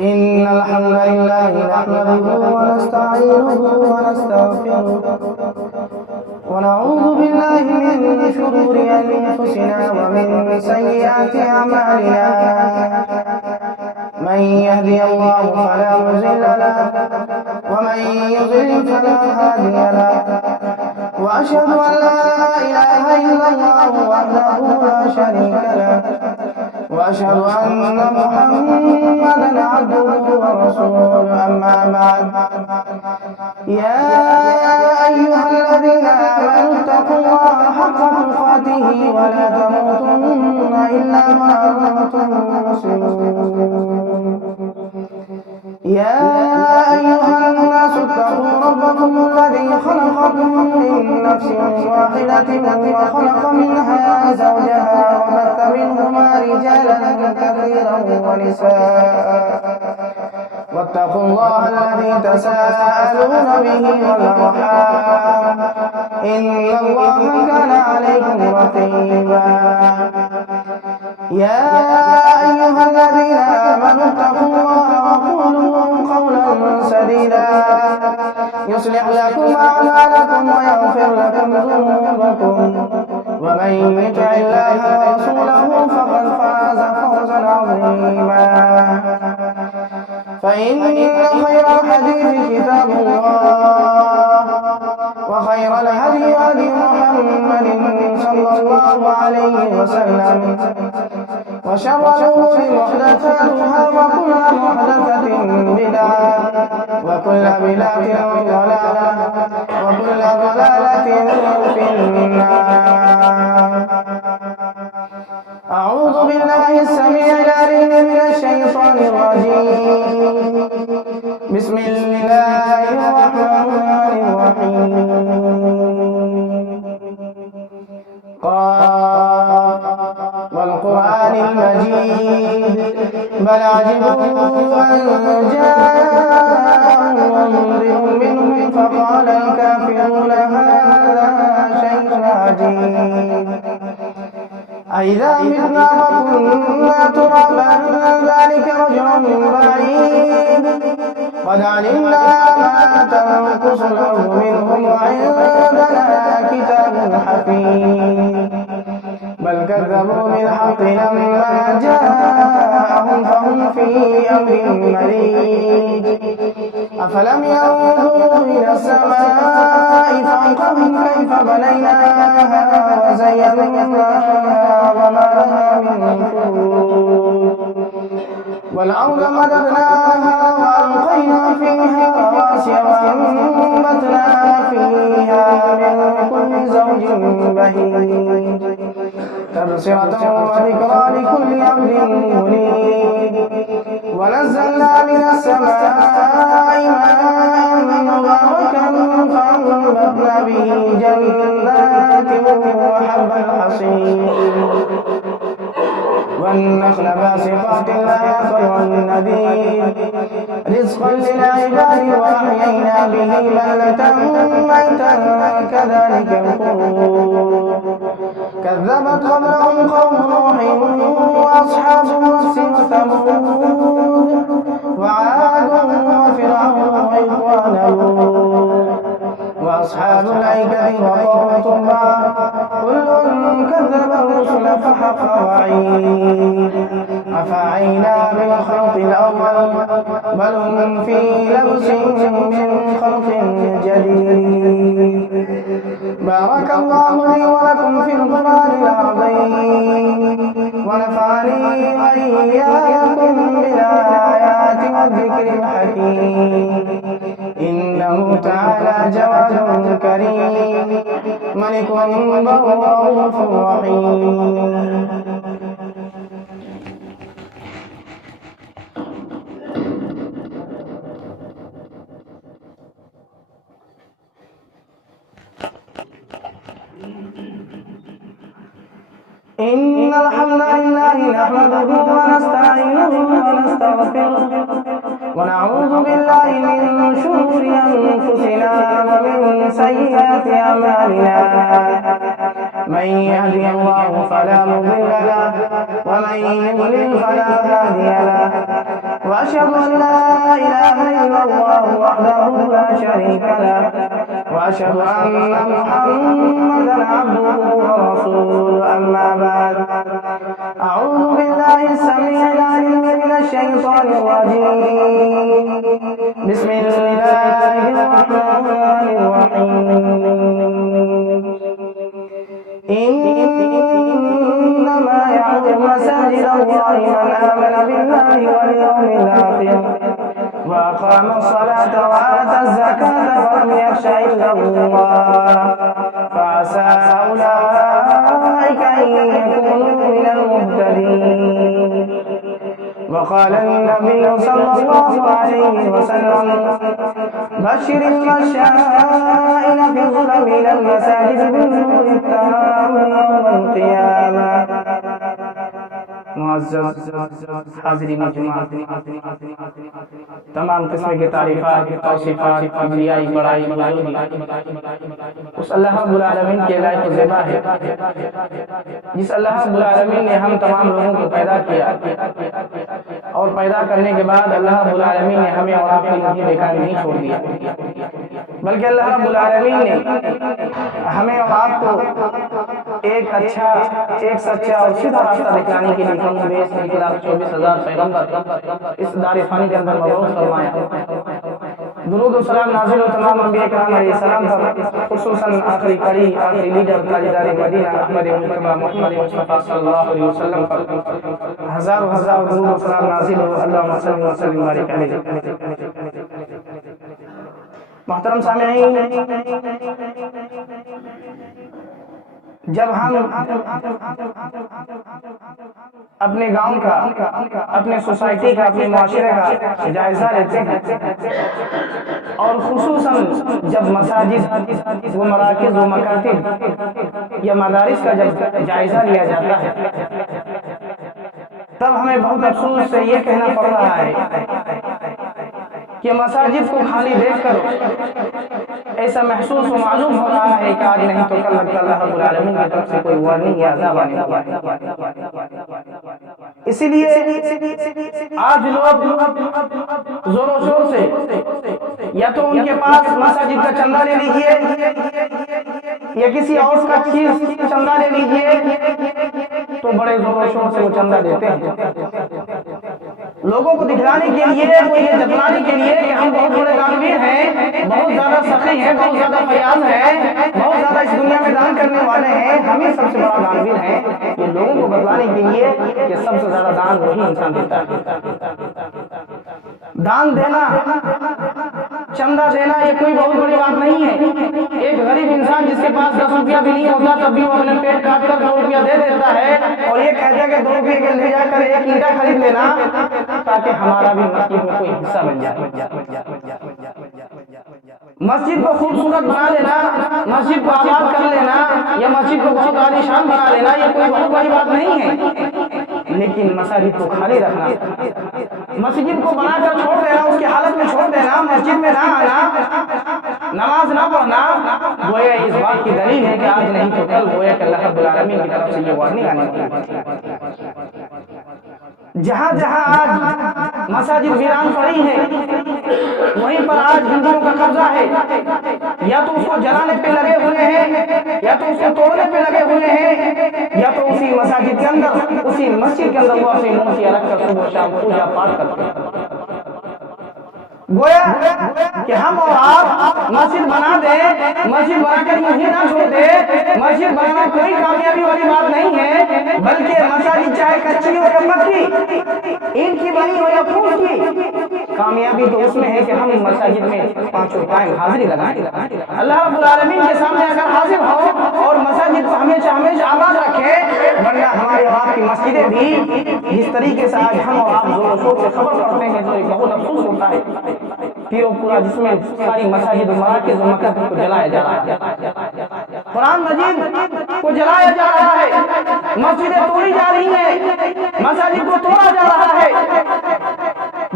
إن الحمد لله نحمده ونستعينه ونستغفره ونعوذ بالله من شرور أنفسنا ومن سيئات أعمالنا. من يهدي الله فلا مضل له ومن يضلل فلا هادي له. وأشهد أن لا إله إلا الله وحده لا شريك له وأشهد أن محمدا عبده ورسوله. أما بعد، يا أيها الذين آمنوا اتقوا الله حق تقاته ولا تموتن إلا وأنتم مسلمون. يا أيها الناس اتقوا ربكم الذي خلقكم من نفس واحدة وخلق منها زوجها وبث منهما رجالا كثيرا ونساء. واتقوا الله الذي تساءلون به والأرحام إن الله كان عليكم رقيبا. يا أيها الذين آمنوا اتقوا الله وقولوا قولا سديدا يصلح لكم أعمالكم ويغفر لكم ذنوبكم، ومن يطع الله ورسوله فقد فاز فوزا عظيما. فإن خير الحديث كتاب الله وخير الهدي هدي محمد صلى الله عليه وسلم وشر الأمور محدثاتها وكل محدثة بدعة وكل بدعة ضلالة وكل ضلالة في النار. أعوذ بالله السميع العليم من الشيطان الرجيم. بسم الله الرحمن الرحيم. قاف والقرآن المجيد بل عجبوا أن جاءهم منذر منهم فقال الكافرون هذا شيء عجيب. أإذا متنا وكنا ترابا ذلك رجل بعيد. قد علمنا ما تنقص الأرض منهم وعندنا كتاب حفيظ. بل كذبوا بالحق لما جاءهم فهم في أمر مريج. أفلم ينظروا إلى السماء فوقهم كيف بنيناها وزيناها وما لها من فروج. والأرض مددناها وألقينا فيها رواسي وأنبتنا فيها من كل زوج بهيج تبصرة وذكرى لكل عبد منيب. ونزلنا من السماء ماء مباركا فأنبتنا به جنات وحب الحصيد والنخل باسقات لها طلع نضيد رزقا للعباد وأحيينا به بلدة ميتا كذلك الخروج. كذبت قبلهم قوم نوح وأصحاب الرس وثمود وعاد وفرعون وإخوان لوط وأصحاب الأيكة وقوم تبع كل كذب الرسل فحق وعيد. أفعينا بالخلق الأول بل هم في لبس من خلق جديد. بارك الله لي ولكم في القرآن العظيم ونفعني وإياكم بالآيات والذكر الحكيم. إنه تعالى جواد كريم ملك بر رؤوف رحيم. إن الحمد لله نحمده ونستعينه ونستغفره ونعوذ بالله من شرور أنفسنا ومن سيئات أعمالنا. من يهدي الله فلا مضل له ومن يضلل فلا هادي له وأشهد أن لا إله إلا الله وحده لا شريك له وأشهد أن محمدا عبده ورسوله أما بعد أعوذ بالله السميع العليم من الشيطان الرجيم بسم الله الرحمن الرحيم إنما يعمر مساجد الله من آمن بالله واليوم الآخر وأقام الصلاة وآتى الزكاة ولم يخش إلا الله فعسى أولئك أن يكونوا من المهتدين. وقال النبي صلى الله عليه وسلم بشر المشائين في الظلم إلى المساجد بالنور التام يوم القيامة. معزز حاضرین جماعت، تمام قسم کی تعریفات، توصیفات، کبریائی، بڑائی، بلندی اس اللہ رب العالمین کے لائق و زیبا ہے جس اللہ رب العالمین نے ہم تمام لوگوں کو پیدا کیا اور پیدا کرنے کے بعد اللہ رب العالمین نے ہمیں اور آپ کو یہیں بیکار نہیں چھوڑ دیا، بلکہ اللہ رب العالمین نے ہمیں اور آپ کو ایک اچھا، ایک سچا اور سیدھا راستہ دکھانے کے لیے 24,000 پیغمبر اس دار فانی کے اندر مبعوث فرمایا۔ درود و سلام نازل و تمام انبیاء کرام علیہ السلام پر، خصوصاً آخری کڑی، آخری لیڈر تاجدار مدینہ احمد مجتبی محمد مصطفیٰ صلی اللہ علیہ وسلم پر ہزاروں درود و سلام نازل ہو۔ اللہم صلی وسلم وبارک علیہ۔ محترم سامعین، جب ہم اپنے گاؤں کا، اپنے سوسائٹی کا، اپنے معاشرے کا جائزہ لیتے ہیں اور خصوصاً جب مساجد و مراکز و مکاتب یا مدارس کا جب جائزہ لیا جاتا ہے تب ہمیں بہت افسوس سے یہ کہنا پڑ رہا ہے کہ مساجد کو خالی دیکھ کر ایسا محسوس و معلوم ہو رہا ہے کہ آج نہیں تو کل لگتا اللہ رب العالمین کی طرف سے کوئی وارننگ یا عذاب آنے والا ہے۔ اسی لیے آج لوگ زور و شور سے یا تو ان کے پاس مساجد کا چندہ لے لیجئے یا کسی اور کا چیز چندہ لے لیجئے تو بڑے زور و شور سے وہ چندہ دیتے ہیں، لوگوں کو دکھلانے کے لیے، یہ جتلانے کے لیے کہ ہم بہت بڑے دانویر ہیں، بہت زیادہ سخی ہیں، بہت زیادہ فیاض ہیں، بہت زیادہ اس دنیا میں دان کرنے والے ہیں، ہم ہی سب سے بڑا دانویر ہیں۔ یہ لوگوں کو بتلانے کے لیے کہ سب سے زیادہ دان وہی انسان دیتا ہے۔ دان دینا، چندہ دینا یہ کوئی بہت بڑی بات نہیں ہے۔ ایک غریب انسان جس کے پاس 10 روپیہ بھی نہیں ہوتا تب بھی وہ اپنے پیٹ کاٹ کر 2 روپیہ دے دیتا ہے اور یہ کہتا ہے کہ 2 روپیے کے لے جا کر ایک اینٹا خرید لینا تاکہ ہمارا بھی مسجد میں کوئی حصہ بن جائے۔ مسجد کو خوبصورت بنا لینا، مسجد کو آباد کر لینا یا مسجد کو بہت عالیشان بنا لینا یہ کوئی بہت بڑی بات نہیں ہے، لیکن مساجد کو خالی رکھنا، مسجد کو بنا کر چھوڑ دینا، اس کی حالت میں چھوڑ دینا، مسجد میں نہ آنا، نماز نہ پڑھنا، گویا اس بات کی دلیل ہے کہ آج نہیں تو کل گویا کہ اللہ رب العالمین کی طرف سے یہ وارننگ آنے والی ہے۔ جہاں جہاں آج مساجد ویران پڑی ہے وہیں پر آج ہندوؤں کا قبضہ ہے، یا تو اس کو جلانے پہ لگے ہوئے ہیں یا تو اس کو توڑنے پہ لگے ہوئے ہیں یا تو اسی مساجد کے اندر، اسی مسجد کے اندر وہ اپنی مورتیاں رکھ کر صبح شام پوجا پاٹ کرتے ہیں۔ گویا کہ ہم اور آپ مسجد بنا دیں، مسجد بنا کر یوں ہی نہ چھوڑ دیں، مسجد بنانا کوئی کامیابی والی بات نہیں ہے، بلکہ مساجد چاہے کچی ہو یا پکی، اینٹ کی بنی ہو یا پھوٹ کی، کامیابی تو اس میں ہے کہ ہم مساجد میں 5 ٹائم حاضری لگائیں۔ اللہ رب العالمین کے سامنے اگر حاضر ہو اور مساجد کو ہمیشہ آباد رکھے، ورنہ ہمارے اور آپ کی مسجدیں بھی جس طریقے سے آج ہم اور آپ زور و شور سے خبر پڑھتے ہیں تو ایک بہت افسوس ہوتا ہے۔ پیرو پورا جس میں ساری مساجد و مراکز و مکاتب کو جلایا جا رہا ہے، قرآن مجید کو جلایا جا رہا ہے، مسجدیں توڑی جا رہی ہیں، مساجد کو توڑا جا رہا ہے،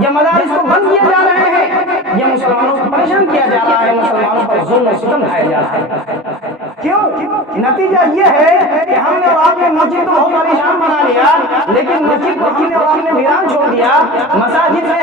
یا مدارس کو بند کیا جا رہے ہیں، یا مسلمانوں کو پریشان کیا جا رہا ہے، مسلمانوں پر ظلم و ستم ڈھایا جا رہا ہے۔ کیوں؟ نتیجہ یہ ہے کہ ہم نے اور آپ نے مسجد کو بہت عالیشان بنا لیا، لیکن مسجد کو ہم نے اور آپ نے ویران چھوڑ دیا، مساجد میں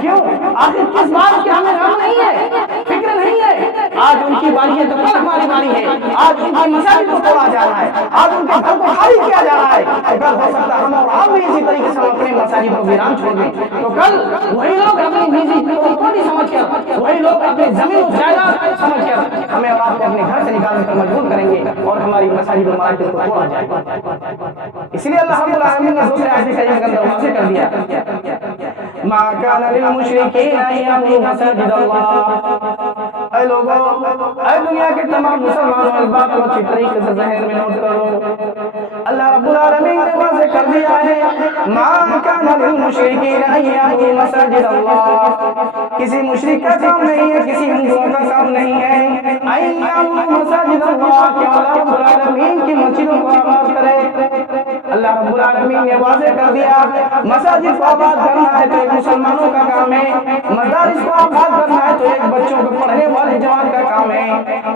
کیوں؟ آخر کس بات کی ہمیں غم نہیں ہے، فکر نہیں ہے. آج ان کی باری ہے تو کل ہماری باری ہے. آج ان کی مساجد کو توڑا جا رہا ہے، آج ان کے گھر کو خالی کیا جا رہا ہے، تو کل ہو سکتا ہے ہم اور آپ بھی اسی طریقے سے اپنے مساجد کو ویران چھوڑ دیں. تو کل وہی لوگ اپنی نجی پراپرٹی سمجھ کر، وہی لوگ اپنے زمین و جائیداد سمجھ کر ہمیں اور آپ کو اپنے گھر سے نکالنے پر مجبور کریں گے اور ہماری مساجد و مراکز کو توڑا جائے گا. اس لیے اللہ رب العالمین نے دوسرے آیت کریمہ کے اندر واضح کر دیا ما کان للمشرکین ان یعمروا مساجد اللہ. اے لوگوں، اے دنیا کے تمام مسلمانوں، اس بات کو اچھی طریقے سے ذہن میں نوٹ کرو. اللہ رب العالمین نے واضح کر دیا ہے ما کان للمشرکین ان یعمروا مساجد اللہ. کسی مشرک کا کام نہیں ہے، کسی ہندوؤں کا کام نہیں ہے ان یعمروا مساجد اللہ کہ اللہ رب العالمین کی مسجدوں کو آباد کرے. اللہ رب العالمین نے واضح کر دیا مساجد کو آباد کرنا ہے تو ایک مسلمانوں کا کام ہے، مدارس کو آباد کرنا ہے تو ایک بچوں کو پڑھنے والے جوان کا کام ہے.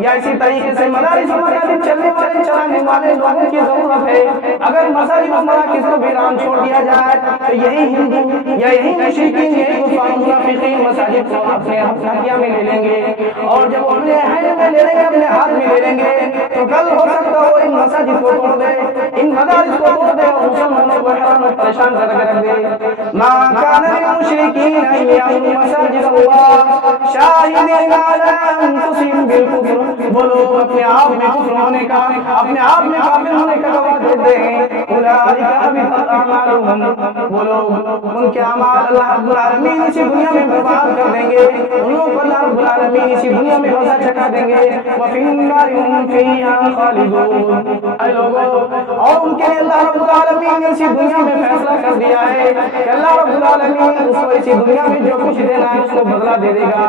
یا اسی طریقے سے مدارس و مراکز چلنے والے چلانے والے لوگوں کی ضرورت ہے. اگر مساجد و مراکز کو ویران چھوڑ دیا جائے تو یہی ہندو یا یہی مشرکین، یہی کفار منافقین مساجد کو اپنے ہتھیار میں لے لیں گے، اور جب وہ اپنے ہینڈ میں لے لیں گے، اپنے ہاتھ میں لے لیں گے، تو کل ہو سکتا ہو ان مساجد کو توڑ دے، ان مدارس کو توڑ دے اور مسلمانوں کو حیران اور پریشان کر کے رکھ دے. ما کان للمشرکین ان یعمروا مساجد اللہ شاہدین علی انفسہم بالکفر. وہ لوگ اپنے آپ میں کفر ہونے کا، اپنے آپ میں کافر ہونے کا گواہ دیتے ہیں. اولئک حبطت اعمالہم. وہ لوگ، ان کے اعمال اللہ رب العالمین اسی دنیا میں برباد کر دیں گے، ان لوگوں کو اللہ رب العالمین اسی دنیا میں وضع چکا دیں گے. وفی النار ہم فیہا خالدون. اے لوگوں، اور ان کے لیے اللہ رب العالمین نے اسی دنیا میں فیصلہ کر دیا ہے کہ اللہ رب العالمین اس کو اسی دنیا میں جو کچھ دینا ہے اس کو بدلہ دے دے گا.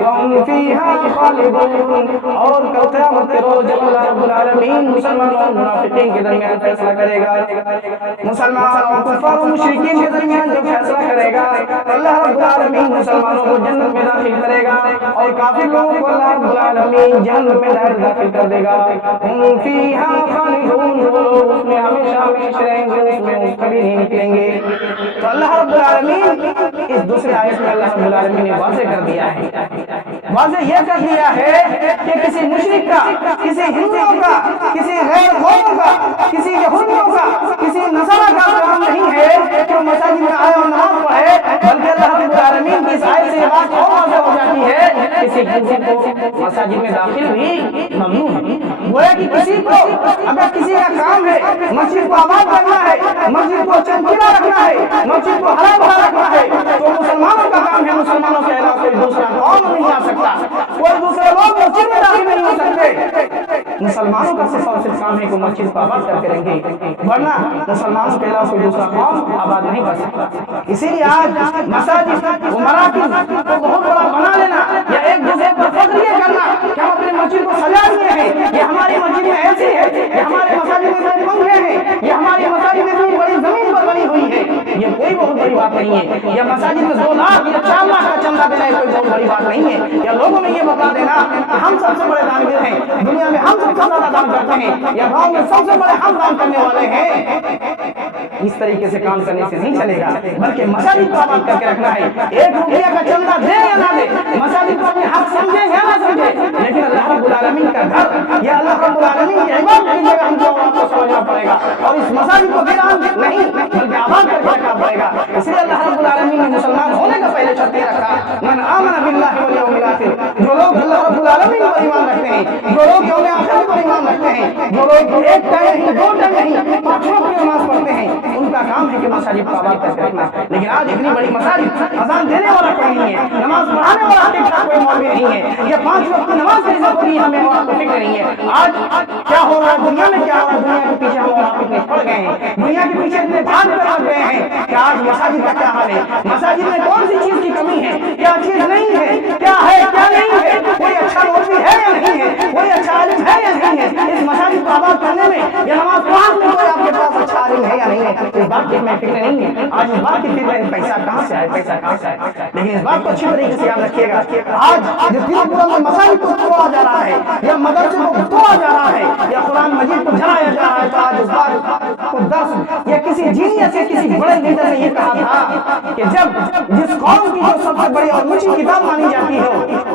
وَهُمْ فِيهَا خَالِدُونَ. اور کل قیامت کے روز جب اللہ رب العالمین مسلمانوں اور منافقین کے درمیان فیصلہ کرے گا، مسلمان اور کفار و مشرکین کے درمیان جو فیصلہ کرے گا، اللہ رب العالمین مسلمانوں کو جنت میں داخل کرے گا اور کافر لوگوں کو اللہ رب العالمین جہنم میں داخل کر دے گا. ہم فیہا خالدون. وہ لوگ اس میں ہمیشہ ہمیشہ رہیں گے، اس میں کبھی نہیں نکلیں گے. تو اللہ رب العالمین اس دوسرے آیت میں اللہ رب العالمین نے واضح کر دیا ہے، واضح یہ کر دیا ہے کہ کسی مشرک کا، کسی ہندوؤں کا، کسی غیر قوموں کا، کسی یہودیوں کا، کسی نصارہ کا کام نہیں ہے کہ وہ مساجد میں آئے اور نماز پڑھے، بلکہ اللہ رب العالمین کی اس آیت سے یہ بات اور واضح ہو جاتی ہے کسی ہندو کو مساجد میں داخل بھی ممنوع ہے. گویا کہ کسی کو اگر کسی کا کام ہے مسجد کو آباد کرنا ہے، مسجد کو چمکیلا رکھنا ہے، مسجد کو ہرا بھرا رکھنا ہے، تو مسلمانوں کا کام ہے. مسلمانوں کے علاوہ کوئی دوسرا قوم نہیں آ سکتا، کوئی دوسرے لوگ مسجد میں داخل نہیں ہو سکتے. مسلمانوں کا صرف اور صرف کام ہے کہ مسجد کو آباد کر کے رکھیں، ورنہ مسلمانوں کے علاوہ کوئی دوسرا قوم آباد نہیں کر سکتا. اسی لیے آج مساجد و مراکز کو بہت بڑا بنا لینا یا ایک دوسرے پر فخر یہ کرنا کہ ہم اپنے مسجد کو سجا دیے ہیں، یہ ہماری مسجد میں ایسی ہے، یہ ہمارے مساجد میں پنکھے ہیں، یہ ہماری مساجد میں اتنی بڑی زمین پر بنی ہوئی ہے، یہ کوئی بہت بڑی بات نہیں ہے. یا مساجد میں 2 لاکھ یا 4 لاکھ کا چندہ دینا کوئی بہت بڑی بات نہیں ہے. یا لوگوں میں یہ بتا دینا کہ ہم سب سے بڑے دانگر ہیں، دنیا میں ہم سب سے زیادہ دان کرتے ہیں، یا گاؤں میں سب سے بڑے ہم دان کرنے والے ہیں. اس طریقے سے کام کرنے سے نہیں چلے گا، بلکہ مساجد کو آباد کر کے رکھنا ہے. 1 روپیہ کا چندہ دے یا نہ دے، مساجد کو اپنے حق سمجھے یا نہ سمجھے، لیکن اللہ رب العالمین کا گھر یا اللہ رب العالمین کی عبادت کی جگہ ہم کو آپ کو سمجھنا پڑے گا، اور اس مساجد کو ویران نہیں بلکہ آباد کر کے رکھنا پڑے گا. اس لیے اللہ رب العالمین نے مسلمان ہونے کا پہلے شرط یہ رکھا، من آمن باللہ والیوم الاخر. جو لوگ اللہ رب العالمین پر ایمان رکھتے ہیں، جو لوگ یوم آخرت پر ایمان رکھتے ہیں، جو لوگ 1 ٹائم نہیں 2 ٹائم نہیں 5 وقت کی نماز پڑھتے ہیں، ان کا کام ہے کہ مساجد کو آباد کر کے رکھنا. لیکن آج اتنی بڑی مساجد، اذان دینے والا کوئی نہیں ہے، نماز پڑھانے والا ٹھیک ٹھاک کوئی مولوی نہیں ہے، یہ 5 وقت کی نماز کیسے پڑھی ہمیں اور آپ کو فکر نہیں ہے. آج کیا ہو رہا ہے دنیا میں، کیا ہو رہا ہے دنیا کے پیچھے ہم اور آپ اتنے پڑ گئے ہیں، دنیا کے پیچھے اتنے بھاگ کر لگ گئے ہیں کہ آج مساجد کا کیا حال ہے، مساجد میں کون سی چیز کی کمی ہے، کیا چیز نہیں ہے، کیا ہے کیا نہیں ہے، کوئی اچھا مولوی ہے یا نہیں ہے، کوئی اچھا عالم ہے یا نہیں ہے. اس مساجد کو آباد کرنے میں یا نماز پڑھانے میں کوئی آپ کے پاس اچھا عالم ہے یا نہیں ہے، اس بات کی ہمیں فکر نہیں ہے. آج اس بات کی فکر ہے پیسہ کہاں سے آئے، پیسہ کہاں سے آئے. لیکن اس بات کو اچھی طریقے سے یاد رکھیے گا، آج جو تریپورہ میں مساجد کو توڑا جا رہا ہے یا مدرسے کو توڑا جا رہا ہے یا قرآن مجید کو جلایا جا رہا ہے، تو آج اس بات کو درس یا کسی جینیس یا کسی بڑے لیڈر نے یہ کہا تھا کہ جب جس قوم کی جو سب سے بڑی اور اونچی کتاب مانی جاتی ہو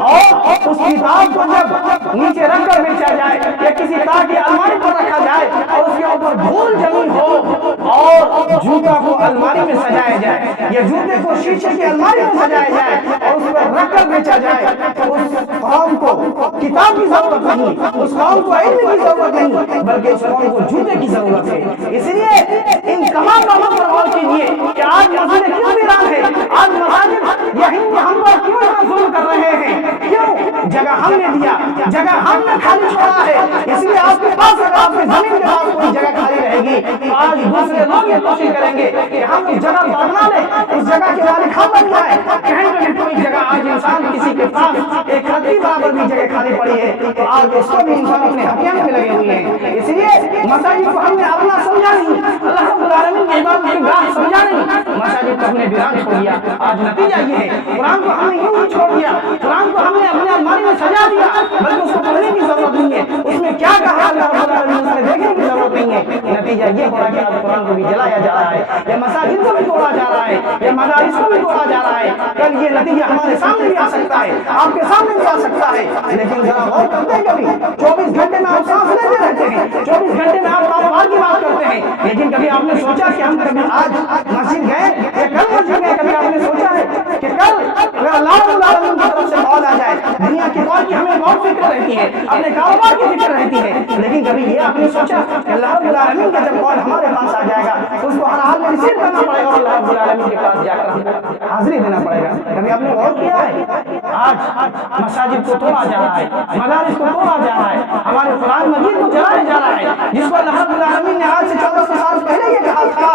اور اس کتاب کو جب نیچے رکھ کر بیچا جائے یا کسی طرح کی الماری پر رکھا جائے اور اس کے اوپر دھول جمی ہو اور جوتا کو الماری میں سجایا جائے یا جوتے کو شیشے کی الماری میں سجایا جائے اور اس پر رکھ کر بیچا جائے، تو اس قوم کو کتاب کی ضرورت نہیں، اس قوم کو علم کی ضرورت نہیں، بلکہ اس قوم کو جوتے کی ضرورت ہے۔ اس لیے ان تمام باتوں پر غور کیجیے کہ آج مسجدیں کیوں ویران ہے، آج مساجد یہیں ہم پر کیوں اتنا ظلم کر رہے ہیں، کیوں؟ جگہ ہم نے دیا، جگہ ہم نے خالی چھوڑا ہے، اس لیے آپ کے پاس اگر آپ کی زمین کے پاس کوئی جگہ خالی رہے گی تو آج دوسرے لوگ یہ کوشش کریں گے کہ ہم اس جگہ کو اپنا لیں، اس جگہ کے مالک ہم بن جائیں، کہیں گے کوئی جگہ آج انسان کسی کے پاس ایک رتی برابر بھی جگہ خالی پڑی ہے تو آج اس کو بھی انسان اپنے حقیقت میں لگے ہوئے ہیں۔ اس لیے مساجد کو ہم نے اپنا سمجھا نہیں، اللہ رب العالمین کی عبادت کی گاہ سمجھا نہیں، مساجد کو ہم نے ویران چھوڑ دیا۔ آج نتیجہ یہ ہے قرآن کو ہم نے یوں ہی چھوڑ دیا، قرآن کو ہم نے اپنے الماری میں سجا دیا، بلکہ اس کو پڑھنے کی ضرورت نہیں ہے، اس میں کیا کہا اللہ رب العالمین اس میں دیکھنے کی ضرورت نہیں ہے۔ نتیجہ یہ ہو رہا ہے کہ آج قرآن کو بھی جلایا جا رہا ہے یا مساجد کو بھی توڑا جا رہا ہے یا مدارس کو بھی توڑا جا رہا ہے۔ کل یہ نتیجہ ہمارے سامنے بھی آ سکتا ہے، آپ کے سامنے بھی آ سکتا ہے، لیکن ذرا غور کرتے ہیں کبھی 24 گھنٹے میں آپ سانس لیتے رہتے ہیں، 24 گھنٹے میں آپ کاروبار کی بات کرتے ہیں، لیکن کبھی آپ نے سوچا کہ ہم کبھی آج مسجد گئے یا کل مسجد گئے، کبھی آپ نے سوچا ہے کہ کل اگر اللہ رب العالمین کی طرف سے کال آ جائے، دنیا کے کال کی ہمیں بہت فکر رہتی ہے، اپنے کاروبار کی فکر رہتی ہے، لیکن کبھی یہ آپ نے سوچا کہ اللہ رب العالمین کا جب کال ہمارے پاس آ جائے گا تو اس کو ہر حال میں ریسیو کرنا پڑے گا اور اللہ رب العالمین کے پاس جا کر حاضری دینا پڑے گا۔ کبھی آپ نے غور کیا ہے آج مساجد کو توڑا جا رہا ہے، مدارس کو توڑا جا رہا ہے، ہمارے قرآن مجید کو جلایا جا رہا ہے، جس کو اللہ رب العالمین نے آج سے 1400 سال پہلے یہ کہا تھا،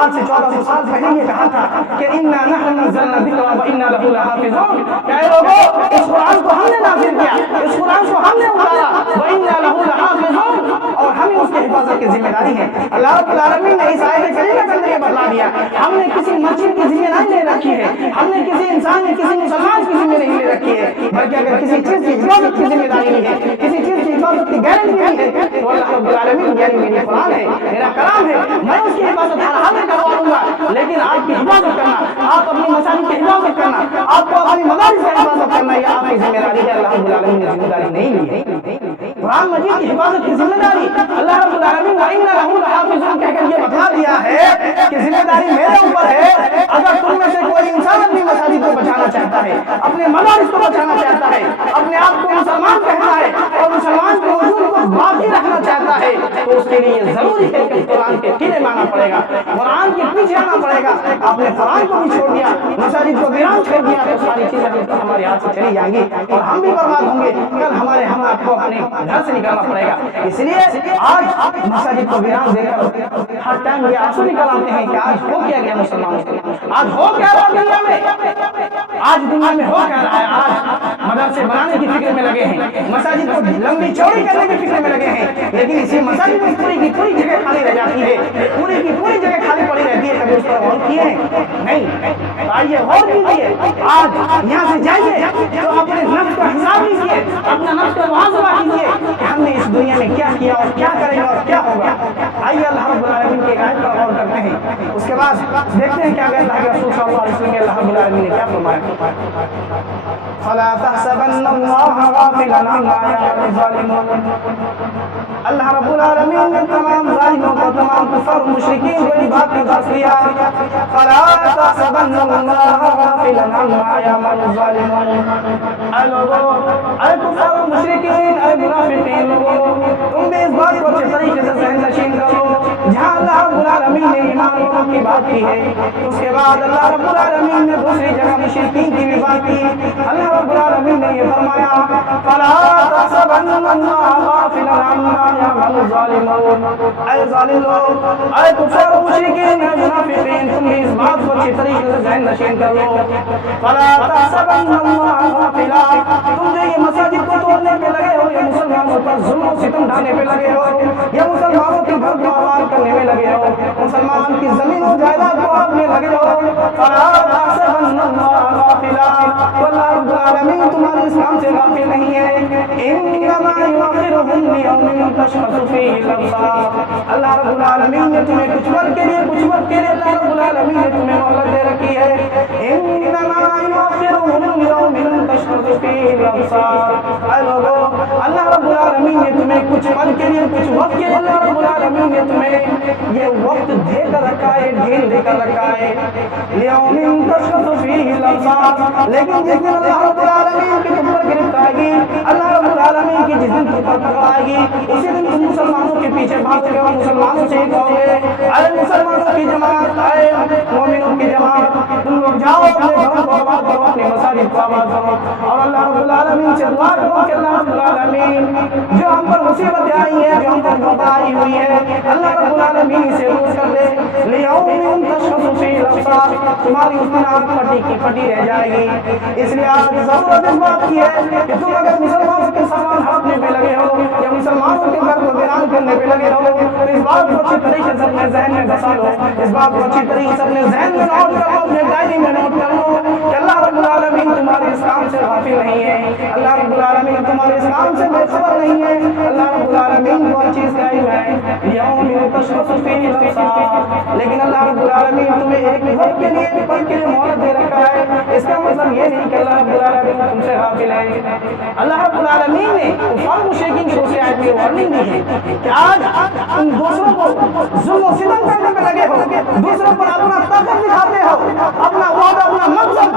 آج سے 1400 سال پہلے یہ کہا تھا کہ اِنَّا نَحْنُ نَزَّلْنَا الذِّكْرَ وَإِنَّا لَهُ لَحَافِظُونَ۔ کہ اے لوگوں اس قرآن کو ہم نے نازل کیا، اس قرآن کو ہم نے اتارا، وَإِنَّا لَهُ لَحَافِظُونَ، اور ہم اس کی حفاظت کی ذمہ داری ہے۔ اللہ رب العالمین نے اس آیت کریمہ کے اندر یہ بتلا دیا، ہم نے کسی مسجد کی ذمہ داری نہیں رکھی ہے، ہم نے کسی انسان یا کسی مسلمان کی ذمہ نہیں لے رکھی ہے، بلکہ اگر کسی چیز کی حفاظت کی ذمہ داری نہیں ہے، کسی چیز کی حفاظت کی گارنٹی نہیں ہے، تو اللہ رب العالمین یعنی میرا قرآن ہے، میرا کلام ہے، میں اس کی حفاظت ہر حال میں کروا دوں گا، لیکن آپ کی حفاظت کرنا، آپ اپنی مساجد کی حفاظت کرنا، آپ کو اپنی مدارس کی حفاظت کرنا یہ آپ کی ذمہ داری ہے، اللہ رب العالمین نے ذمہ داری نہیں لی ہے۔ قرآن مجید کی حفاظت کی ذمہ داری اللہ رب العالمین وَإِنَّا لَهُ لَحَافِظُونَ کہہ کر یہ بتا دیا ہے کہ ذمہ داری میرے اوپر ہے، اگر تم میں سے کوئی انسان اپنی مساجد کو بچانا چاہتا ہے، اپنے مدارس کو بچانا چاہتا ہے، اپنے آپ کو مسلمان کہنا ہے اور مسلمان کے وجود کو باقی رکھنا چاہتا ہے، تو اس کے لیے یہ ضروری ہے کہ قرآن کے پیچھے آنا پڑے گا، قرآن کے پیچھے آنا پڑے گا۔ آپ نے قرآن کو بھی چھوڑ دیا، مساجد کو ویران چھوڑ دیا، تو ساری چیزیں ہمارے ہاتھ سے چلی جائیں گی اور ہم بھی برباد ہوں گے، کل ہمارے ہم آپ کو اپنے گھر سے نکالنا پڑے گا۔ اس لیے آج مساجد کو ویران دے کر ہر ٹائم یہ آنسو نکل آتے ہیں کہ آج ہو کیا گیا مسلمانوں سے، آج ہو کیا رہا دنیا میں، آج دنیا میں ہو کیا رہا ہے، آج مدرسے بنانے کی فکر میں لگے ہیں، مساجد کو لمبی چوڑی کرنے کی فکر میں لگے ہیں، لیکن اسی مساجد میں پوری کی پوری جگہ خالی رہ جاتی ہے، پوری کی پوری جگہ خالی پڑی رہتی ہے، کبھی اس پر غور کیے نہیں؟ آئیے غور کیجیے، آج یہاں سے جائیے تو اپنے نفس کا حساب لیجیے، اپنا نفس کا محاسبہ کیجیے کہ ہم نے اس دنیا میں کیا کیا اور کیا کریں گے اور کیا ہوگا۔ آئیے اللہ رب العالمین کی آیت پر غور کرتے ہیں، اس کے بعد دیکھتے ہیں کیا اللہ کے رسول صلی اللہ علیہ وسلم اللہ رب العالمین نے کیا فرمایا۔ فَلَا تَحْسَبَنَّ اللَّهَ غَافِلًا عَمَّا يَعْمَلُ الظَّالِمُونَ۔ اللہ رب العالمین نے تمام ظالموں کو، تمام کفار و مشرکین کو یہ بات کا درس دیا، فَلَا تَحْسَبَنَّ اللَّهَ غَافِلًا عَمَّا يَعْمَلُ الظَّالِمُونَ۔ اے لوگوں، اے کفار و مشرکین، اے منافقین لوگوں، تم بھی اس بات کو اچھے طریقے سے ذہن نشین کرو، جہاں اللہ رب العالمین نے ایمان والوں کی بات کی ہے، اس کے بعد اللہ رب العالمین نے دوسری جگہ مشرکین کی بھی بات کی، اللہ رب العالمین نے یہ فرمایا فَلَا تَحْسَبَنَّ اللَّهَ غَافِلًا عَمَّا يَعْمَلُ الظَّالِمُونَ۔ اے ظالم لوگ، اے کفار و مشرکین، اے منافقین، تم بھی اس بات کو اچھی طریقے سے ذہن نشین کر لو، فَلَا تَحْسَبَنَّ اللَّهَ غَافِلًا، تم جو یہ مساجد کو توڑنے پہ لگے ہو، یا مسلمانوں پر ظلم و ستم ڈھانے پہ لگے ہو، یا مسلمانوں کے گھر کو آباد کرنے میں لگے ہو، مسلمان کی زمین و جائیداد کو آپ میں لگے ہو، فَلَا تَحْسَبَنَّ اللَّهَ العالمین تمہارے اس کام سے غافل نہیں ہے. انما یؤخرهم لیوم تشخص فیہ الابصار. اللہ رب العالمین نے تمہیں کچھ وقت کے لیے اللہ رب العالمین نے تمہیں مہلت دے رکھی ہے. انما یؤخرهم لیوم تشخص فیہ الابصار. اے لوگو اللہ رب العالمین نے تمہیں کچھ پل کے لیے کچھ وقت کے لیے اللہ رب العالمین نے تمہیں یہ وقت دے کر رکھا ہے, ڈھیل دے کر رکھا ہے. لیوم تشخص فیہ الابصار. لیکن جس دن اللہ رب العالمین کی تم پر گرفت آئے گی, اللہ رب العالمین کی جس دن تم پر پکڑ آئے گی, اسی دن تم مسلمانوں کے پیچھے بھاگو گے اور مسلمانوں سے ہی کہو گے اے مسلمانوں کی جماعت, اے مومنوں کی جماعت, تم لوگ جاؤ اپنے گھروں کو آباد کرو, اپنے مساجد کو آباد کرو, اور اللہ رب العالمین سے دعا کرو کہ اللہ رب العالمین جو ہم پر مصیبت آئی ہے, جو ہم پر وبا آئی ہوئی ہے, اللہ رب العالمین اسے دور کر دے. لیوم تشخص فیہ الابصار. تمہاری اس دن آنکھ پٹی کی پٹی رہ جائے گی. اس لیے آج ضرورت اس بات کی ہے کہ تم اگر مسلمانوں کے سامان ہڑپنے پہ لگے ہو یا مسلمانوں کے گھر کو ویران کرنے پہ لگے ہو, تو اس بات کو اچھی طریقے سے اپنے ذہن میں بسا لو, اس بات کو اچھی طریقے سے اپنے ذہن میں نوٹ کر لو, اپنے ڈائری میں نوٹ کر لو کہ اللہ رب العالمین تمہارے اس کام سے غافل نہیں ہے, اللہ رب العالمین تمہارے اس کام سے بے خبر نہیں ہے. اللہ رب العالمین کو چیز کا علم ہے. یوم تشخص فیہ الابصار. لیکن اللہ رب العالمین تمہیں ایک وقت کے لیے ایک پل کے لیے مہلت دے رکھا ہے. اس کا مطلب یہ نہیں کہ اللہ رب العالمین تم سے غافل ہے. اللہ رب العالمین نے کفار مشرکین کو دوسری آیت میں وارننگ دی ہے کہ آج تم دوسروں کو ظلم و ستم کرنے پہ لگے ہو, دوسروں پر اپنا طاقت دکھاتے ہو, اپنا وعدہ, اپنا مقصد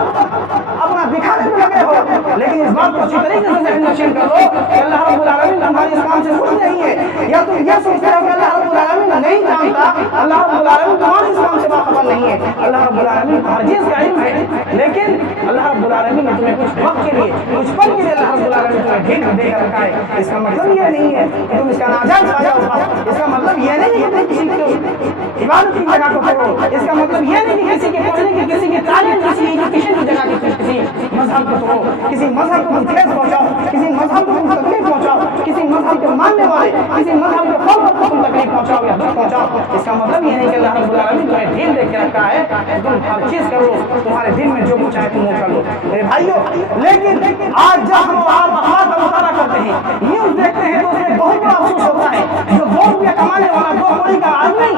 اپنا دکھانے پہ لگے ہو. لیکن اس بات کو اچھی طریقے سے ذہن نشین کر لو کہ اللہ رب العالمین تمہاری اس کام سے خوش نہیں ہے. یا تم یہ سوچتے ہو کہ اللہ رب العالمین نہیں جانتا, اللہ رب العالمین تمہارے اس کام سے باخبر نہیں ہے. اللہ رب العالمین ہر چیز کا علم ہے, لیکن اللہ رب العالمین نے تمہیں کچھ وقت کے لیے, کچھ پل کے لیے اللہ رب العالمین تمہیں ڈھیل دے کر رکھا ہے. اس کا مطلب یہ نہیں ہے کہ تم اس کا ناجائز فائدہ اٹھاؤ. اس کا مطلب یہ نہیں ہے کہ کسی کی عبادت کی جگہ کو چھوڑو. اس کا مطلب یہ نہیں کہ کسی کے پڑھنے کی, کسی کی تعلیم, کسی ایجوکیشن کی جگہ کی کسی مذہب کو چھوڑو, کسی مذہب کو تم ٹھیس پہنچاؤ, کسی مذہب کو تم تکلیف پہنچاؤ, کسی مذہب کے ماننے والے, کسی مذہب کے فوق کو تم تکلیف پہنچاؤ یا دکھ پہنچاؤ. اس کا مطلب یہ نہیں کہ اللہ رب العالمین تمہیں ڈھیل دے کے رکھا ہے تم ہر چیز کرو, تمہارے دل میں جو کچھ ہے تم وہ کر لو. میرے بھائیو, لیکن آج جب ہم اخبار کا مطالعہ کرتے ہیں, نیوز دیکھتے ہیں, تو اسے بہت بڑا افسوس ہوتا ہے جو 2 روپیہ کمانے والا, 2 کوڑی کا آدمی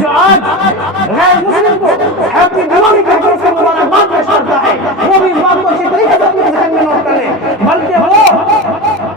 جو آج غیر مسلم کو ہیپی دیوالی کہہ کر اس کو مبارکباد پیش کرتا ہے, وہ بھی اس بات کو اچھی طریقے سے اپنے ذہن میں نوٹ کر لے, بلکہ وہ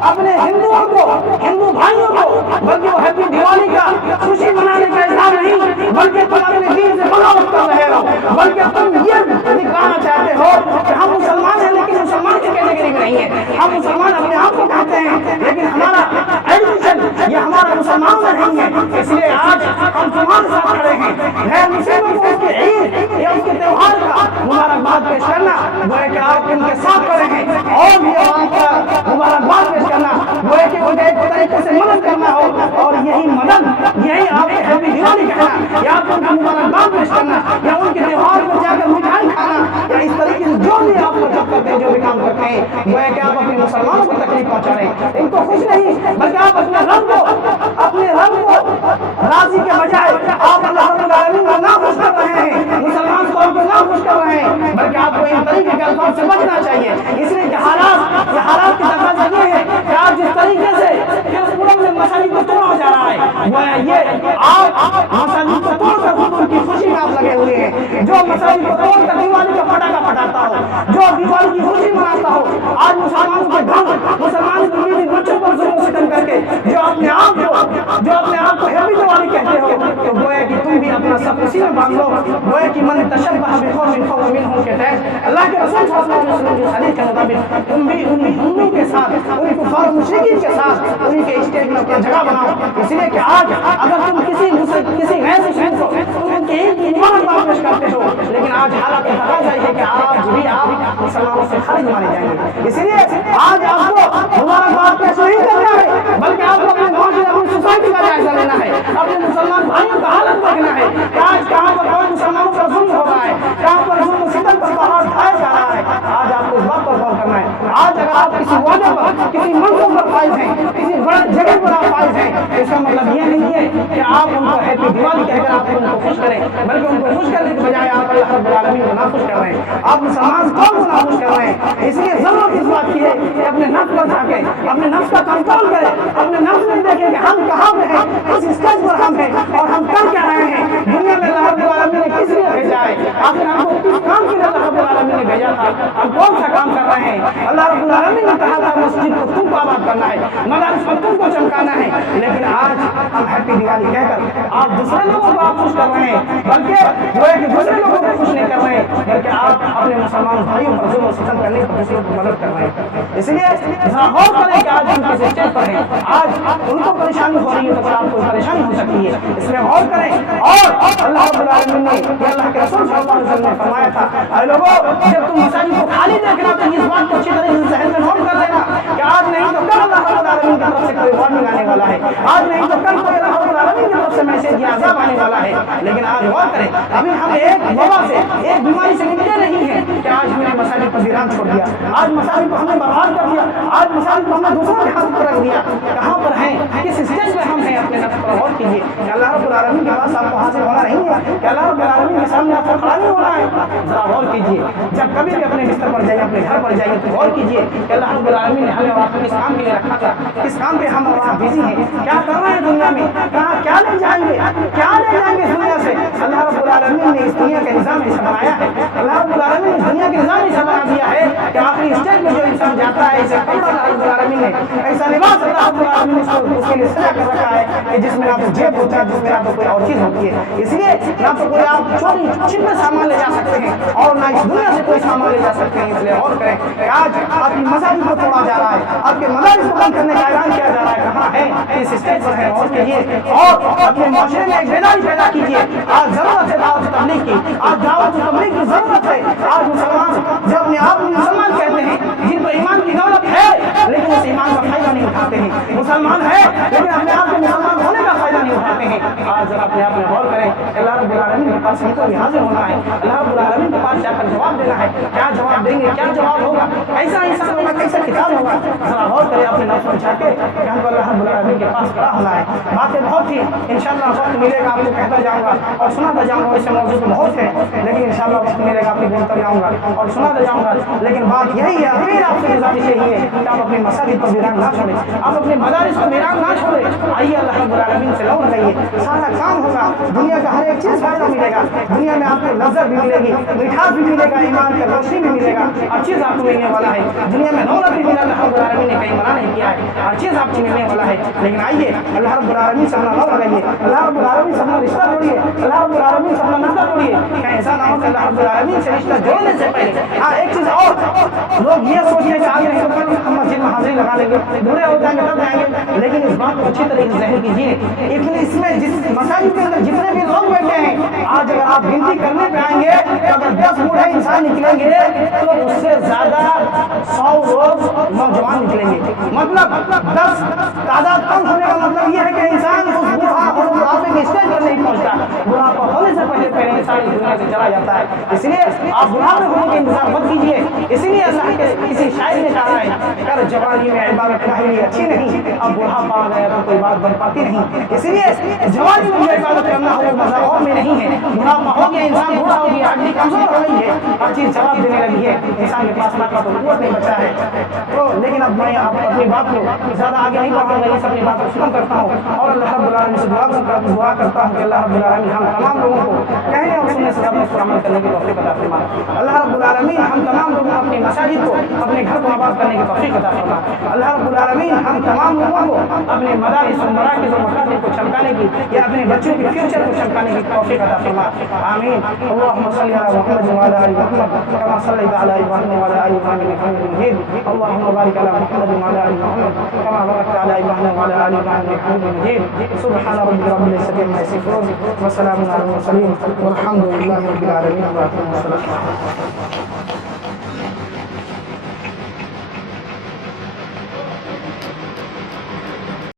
اپنے ہندوؤں کو, ہندو بھائیوں کو, بلکہ وہ ہیپی دیوالی کا خوشی منانے کا اظہار نہیں, بلکہ تم اپنے دین سے بغاوت کر رہے ہو, بلکہ تم یہ دکھانا چاہتے ہو کہ ہم مسلمان ہیں لیکن مسلمان کی کیٹیگری میں نہیں ہے, ہم مسلمان اپنے آپ کو کہتے ہیں لیکن ہمارا ایڈمیشن یہ ہمارا مسلمانوں میں نہیں ہے. اس لیے آج ہم تمہارے ساتھ کھڑے ہیں. غیر مسلموں کو اس کے عید یا اس کے تہوار کا مبارکباد پیش کرنا وہ ہے کہ آپ ان کے ساتھ کھڑے ہیں, اور بھی عوام کا مبارکباد پیش کرنا وہ ہے کہ انہیں ایک طریقے سے مدد کرنا ہو, اور یہی مدد, یہی آپ کے ہیپی دیوالی کہنا, یا آپ ان کا مبارکباد پیش کرنا, یا ان کے تہوار کو جا کر مٹھائی کھانا, یا اس طریقے سے جو بھی آپ جب کرتے ہیں, جو بھی کام کرتے ہیں, وہ ہے کہ آپ اپنے مسلمانوں کو تکلیف پہنچا رہے ہیں, ان کو خوش نہیں, بلکہ آپ اپنے رب کو راضی کے بجائے آپ اللہ رب العالمین کو ناخوش کر رہے ہیں, مسلمان قوم کو ناخوش کر رہے ہیں, بلکہ آپ کو ان طریقے کے الفاظ سے بچنا چاہیے. اس لیے کہ حالات کی تقاضا یہ ہے کہ آپ جس طریقے سے اس پورے میں مساجد کو توڑا جا رہا ہے, وہ ہے یہ آپ مساجد کو توڑ کر خود ان کی خوشی میں آپ لگے ہوئے ہیں. جو مساجد کو توڑ کر دیوالی کا پٹاخہ پھٹاتا ہو, جو دیوالی کی خوشی مناتا ہو, آج مسلمانوں کے گھر, مسلمانوں کی بیوی بچوں پر ظلم و ستم کر کے جو اپنے آپ کو ہیپی دیوالی کہتے ہو, تو وہ ہے کہ تم بھی اپنا سب اسی میں باندھ لو. وہ ہے کہ من تشبہ بقوم فهو منهم کے تحت اللہ کے رسول صلی اللہ علیہ وسلم کی حدیث کے مطابق تم بھی ان ہندوؤں کے ساتھ, ان کفار و مشرکین کے ساتھ ان کے اسٹیج میں اپنا جگہ بناؤ. اس لیے کہ آج اگر تم کسی غیر مسلم کو تم ان کے عید کی مبارکباد پیش کرتے ہو, لیکن آج حالات کا تقاضا یہ ہے کہ آج بھی آپ مسلمانوں سے خارج مانے جائیں گے. اس لیے آج آپ کو مبارکباد پیش نہیں کرنا ہے, بلکہ آپ کو اپنے معاشرے, اپنی سوسائٹی کا جائزہ لینا ہے, اپنے مسلمان بھائیوں کا حالت دیکھنا ہے کہ آج کہاں پر اور مسلمانوں پر ظلم ہو رہا ہے, کہاں پر ظلم و ستم پر پہاڑ اٹھایا جا رہا ہے. آج آپ کو اس بات پر غور کرنا ہے. آج اگر آپ کسی وعدے پر, کسی منصب پر فائز ہیں, کسی بڑے جگہ پر آپ فائز ہیں, تو اس کا مطلب یہ نہیں ہے کہ آپ ان کو ہیپی دیوالی کہہ کر آپ ان کو خوش کریں, بلکہ ان کو خوش کرنے کے بجائے آپ اللہ رب العالمین کو ناخوش کر رہے ہیں، آپ مسلمان قوم کو ناخوش کر رہے ہیں۔ اس لیے ضرورت اس بات کی ہے کہ اپنے نفس پر جا کے اپنے نفس کا کنٹرول کریں، اپنے نفس میں دیکھیں کہ ہم کہاں پہ ہیں، کس اسٹیج پر ہم ہیں اور ہم کر کیا رہے ہیں۔ دنیا میں اللہ رب العالمین نے کس لیے بھیجا ہے، آخر ہم کو کس کام کے لیے اللہ رب العالمین نے بھیجا تھا، ہم کون سا کام کر رہے ہیں۔ اللہ رب العالمین نے کہا تھا مسجد کو تم کو آباد کرنا ہے، مدارس کو تم کو چمکانا ہے، لیکن آج ہم ہیپی دیوالی کہہ کر آپ دوسرے لوگوں کو آپ خوش کر رہے ہیں، بلکہ وہ ہے کہ دوسرے لوگوں کو خوش نہیں کر رہے ہیں، بلکہ آپ اپنے مسلمان بھائیوں پر ظلم و ستم کرنے پر دوسروں کو مدد کر رہے ہیں۔ اس لیے ذرا غور کریں کہ آج ہم کس اسٹیج پر ہیں، آج ان کو پریشانی ہو رہی ہے تو آپ کو پریشانی ہو سکتی ہے، اس لیے غور کریں۔ اور اللہ رب العالمین نے یہ اللہ کے رسول صلی اللہ علیہ وسلم نے فرمایا تھا، اے لوگوں جب تم مساجد کو خالی دیکھنا تو اس بات کو اچھی طرح سے ذہن میں نوٹ کر لینا کہ آج نہیں تو کل اللہ رب العالمین کی طرف سے کوئی وارننگ آنے والا ہے، آج نہیں تو کل کوئی اللہ رب العالمین کی طرف سے میسج یا عذاب آنے والا ہے۔ لیکن آج غور کریں، ابھی ہم ایک وبا سے ایک بیماری سے نمٹے نہیں ہیں کہ آج ہم نے مساجد کو ویران چھوڑ دیا، آج مساجد کو ہم نے برباد کر دیا، آج مساجد کو ہم نے دوسروں کے ہاتھ پر رکھ دیا۔ کہاں پر ہیں، کس اسٹیج پہ ہم ہیں، اپنے نفس پر غور کیجیے کہ اللہ رب العالمین کے پاس آپ کو حاضر ہونا نہیں ہے، کہ اللہ رب العالمین کے سامنے آپ کو کھڑا نہیں ہونا ہے۔ ذرا غور کیجیے، جب کبھی بھی اپنے بستر پر جائیے، اپنے گھر پر جائیے تو غور کیجیے کہ اللہ رب العالمین نے ہمیں اور آپ کو کس کام کے لیے رکھا تھا، کس کام پہ ہم اور آپ بزی ہیں، کیا کر رہے ہیں دنیا میں، کہاں کیا لے جائیں گے، کیا لے جائیں گے اس دنیا سے۔ اللہ رب العالمین نے اس دنیا کے نظام ایسا بنایا ہے، اللہ رب العالمین نے اس دنیا کے نظام ایسا بنا دیا ہے کہ آخری اسٹیج میں جو انسان جاتا ہے اسے کپڑا اللہ رب العالمین نے ایسا لباس اللہ رب العالمین نے اس کے لیے سجا کر رکھا ہے کہ جس میں نہ تو جیب ہوتا ہے، جس میں نہ تو کوئی اور چیز ہوتی ہے۔ اس لیے نہ تو کوئی آپ چوری چھپے سامان لے جا سکتے ہیں اور نہ اس دنیا سے کوئی سامان لے جا سکتے ہیں۔ اس لیے غور کریں کہ آج آپ کی مساجد کو توڑا جا رہا ہے، آپ کے مدارس کو بند کرنے کا اعلان کیا جا رہا ہے، کہاں ہے، اس اسٹیج پر ہے، غور کیجیے اور اپنے معاشرے میں ایک بیداری پیدا کیجیے۔ آج ضرورت ہے دعوت تبلیغ کی، آج دعوت تبلیغ کی ضرورت ہے۔ آج مسلمان جو اپنے آپ کو مسلمان کہتے ہیں، جن کو ایمان کی دولت ہے لیکن اس ایمان کا فائدہ نہیں اٹھاتے ہیں، مسلمان ہے لیکن اپنے آپ کے مسلمان ہونے کا فائدہ نہیں اٹھاتے ہیں۔ آج ذرا اپنے آپ میں غور کریں، اللہ رب العالمین کے پاس ہم کو بھی حاضر ہونا ہے، اللہ رب العالمین کے پاس جا کر جواب دینا ہے۔ کیا جواب دیں گے، کیا جواب ہوگا، کیسا انسان ہوگا، کیسا کتاب ہوگا۔ ذرا غور کریں اپنے نفس میں جا کے کہ ہم کو اللہ رب العالمین کے پاس کھڑا ہونا ہے۔ باتیں بہت تھی، انشاءاللہ وقت ملے گا آپ کو کہتا جاؤں گا اور سناتا جاؤں گا، ویسے موضوع تو بہت ہے لیکن انشاءاللہ وقت ملے گا آپ کو بولتا جاؤں گا اور سناتا جاؤں گا۔ لیکن بات یہی ہے، پھر آپ سے گزارش یہی ہے کہ آپ اپنی مساجد کو ویران نہ چھوڑیں، آپ اپنے مدارس کو ویران نہ چھوڑیں۔ آئیے اللہ رب العالمین سے لوٹ لائیے، سارا کام ہوگا، دنیا کا ہر ایک چیز فائدہ ملے گا، دنیا میں آپ کو لذت بھی ملے گی، مٹھاس بھی ملے گا، ایمان کا روشنی بھی ملے گا، ہر چیز آپ کو ملنے والا ہے۔ دنیا میں دولت بھی ملا، اللہ رب العالمین نے کہیں منع نہیں کیا ہے، ہر چیز آپ کو ملنے والا ہے۔ لیکن آئیے اللہ رب العالمین سے اپنا لو لگائیے، اللہ رب العالمین سے اپنا رشتہ جوڑیے، اللہ رب العالمین سے اپنا نقطہ جوڑیے کہ انسان آؤ کہ اللہ رب العالمین سے رشتہ جوڑنے سے پہلے ہاں ایک چیز اور، لوگ یہ سوچنے کہ آگے نہیں تو کل ہم مسجد میں حاضری لگا لیں گے، بوڑھے ہو جائیں گے تب جائیں گے، لیکن اس بات کو اچھی طرح سے ذہن کیجیے کہ اس میں جس مساجد کے اندر جتنے بھی لوگ بیٹھے ہیں، آج اگر آپ گنتی کرنے پہ آئیں گے تو اگر 10 بوڑھے انسان نکلیں گے تو اس سے زیادہ 100 لوگ نوجوان نکلیں گے۔ مطلب 10 تعداد کم ہونے کا مطلب یہ ہے کہ انسان اس بوڑھا اور بڑھاپے کے اسٹیج پر نہیں پہنچتا، بڑھاپا ہونے سے پہلے انسان اس دنیا سے چلا جاتا ہے۔ اس لیے آپ بڑھاپے ہونے کے انتظار مت کیجیے، اسی لیے اللہ کے کسی شاعر نے کہا ہے کر جوانی میں عبادت کاہلی اچھی نہیں، اب بڑھاپا آ گیا تو کوئی بات بن پاتی نہیں۔ اسی لیے جوانی میں جو عبادت کرنا ہو مزہ اور میں نہیں ہے، بڑھاپا ہو گیا، انسان بوڑھا ہو گیا، ہڈی کمزور ہو گئی ہے، ہر چیز جواب دینے لگی ہے، انسان کے پاس طاقت و قوت نہیں بچا ہے۔ تو لیکن اب میں آپ اپنی بات کو زیادہ آگے نہیں بڑھاؤں گا، اس اپنی بات کو ختم کرتا ہوں اور اللہ رب العالمین سے دعا کرتا ہوں کہ اللہ رب العالمین ہم تمام لوگوں کو کہنے اور سننے سے اپنے پر عمل کرنے کی توفیق عطا فرمائے۔ اللہ رب العالمین ہم تمام لوگوں کو اپنی مساجد کو اپنے گھر کو آباد کرنے کی توفیق عطا فرمائے۔ اللہ رب العالمین ہم تمام لوگوں کو اپنے مدارس و مراکز و مکاتب کو چمکانے کی یا اپنے بچوں کے فیوچر کو چمکانے کی توفیق عطا فرمائے، آمین۔ اللهم صل على محمد وعلى ال محمد كما صليت على ابراهيم وعلى ال ابراهيم انك حميد مجيد، اللهم بارك على محمد وعلى ال محمد كما باركت على ابراهيم وعلى ال ابراهيم انك حميد مجيد، سبحان ربك رب العزة عما يصفون وسلام على المرسلين والحمد لله رب العالمين۔